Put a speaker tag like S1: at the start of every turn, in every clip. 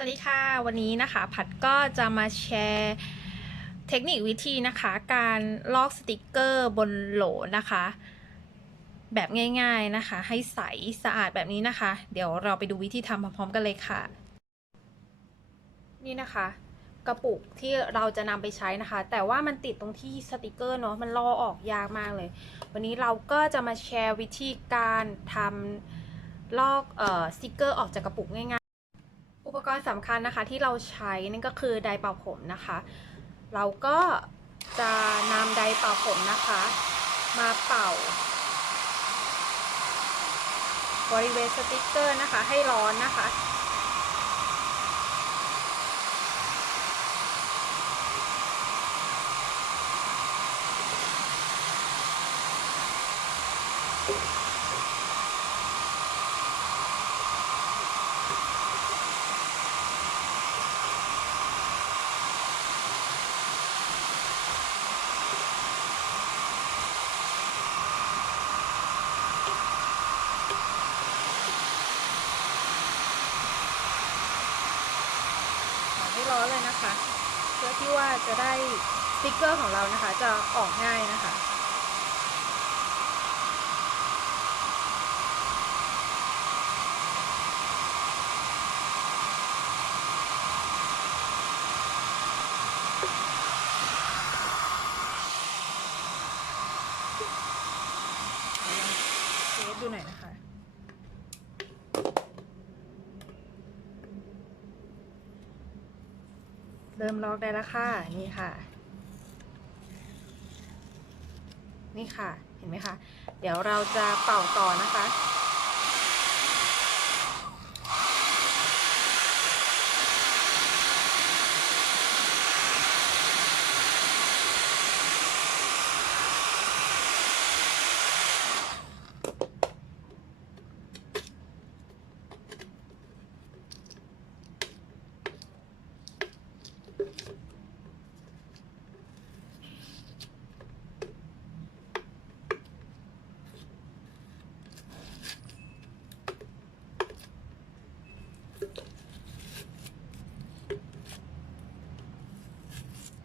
S1: สวัสดีค่ะ วันนี้นะคะผัดก็จะมาแชร์เทคนิควิธีนะคะ การลอกสติกเกอร์บนโหลนะคะ แบบง่ายๆนะคะ ให้ใสสะอาดแบบนี้นะคะ เดี๋ยวเราไปดูวิธีทำพร้อมๆกันเลยค่ะ นี่นะคะ กระปุกที่เราจะนำไปใช้นะคะ แต่ว่ามันติดตรงที่สติกเกอร์เนาะมันลอกออกยากมากเลย วันนี้เราก็จะมาแชร์วิธีการทำลอกเอ่อสติกเกอร์ออกจากกระปุกง่ายๆ ปกรณ์สำคัญนะคะที่เราใช้นั่นก็คือไดร์เป่าผมนะคะ เราก็จะนำไดร์เป่าผมนะคะ มาเป่า บริเวณสติกเกอร์นะคะให้ร้อนนะคะ ร้อนเลยนะคะ เพื่อที่ว่าจะได้สติกเกอร์ของเรานะคะ จะออกง่ายนะคะ เทสดูหน่อยนะคะ เริ่มลอกได้แล้วค่ะ นี่ค่ะ นี่ค่ะ เห็นไหมคะ เดี๋ยวเราจะเป่าต่อนะคะ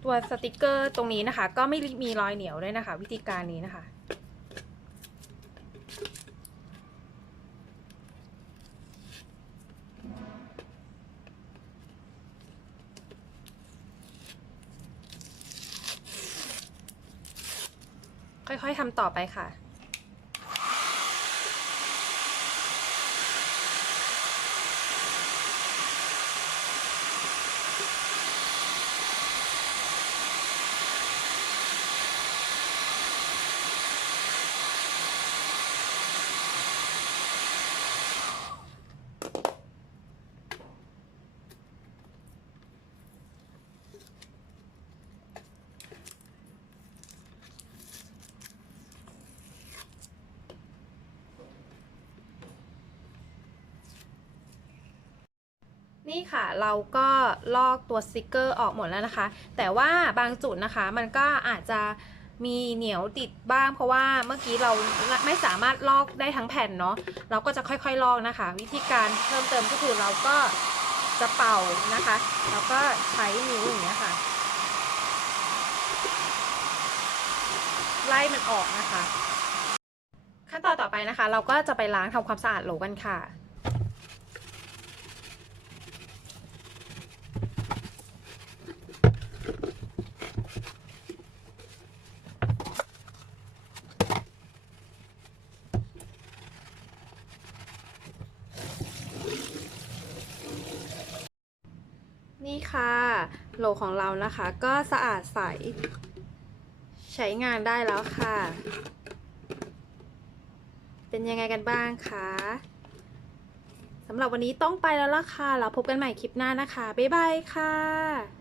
S1: ตัวสติกเกอร์ตรงนี้นะคะ ก็ไม่มีรอยเหนียวด้วยนะคะ วิธีการนี้นะคะ ค่อยๆทำต่อไปค่ะ นี่ค่ะเราก็ลอกตัวสติกเกอร์ออกหมดแล้วนะคะ แต่ว่าบางจุดนะคะมันก็อาจจะมีเหนียวติดบ้างเพราะว่าเมื่อกี้เราไม่สามารถลอกได้ทั้งแผ่นเนาะเราก็จะค่อยๆลอกนะคะ วิธีการเพิ่มเติมก็คือเราก็จะเป่านะคะแล้วก็ใช้นิ้วอย่างเงี้ยค่ะ ไล่มันออกนะคะ ขั้นตอนต่อไปนะคะ เราก็จะไปล้างทำความสะอาดโหลกันค่ะ นี่ค่ะ โหลของเรานะคะ ก็สะอาดใส ใช้งานได้แล้วค่ะ เป็นยังไงกันบ้างคะสำหรับวันนี้ต้องไปแล้วล่ะค่ะ เราพบกันใหม่คลิปหน้านะคะ บ๊ายบายค่ะ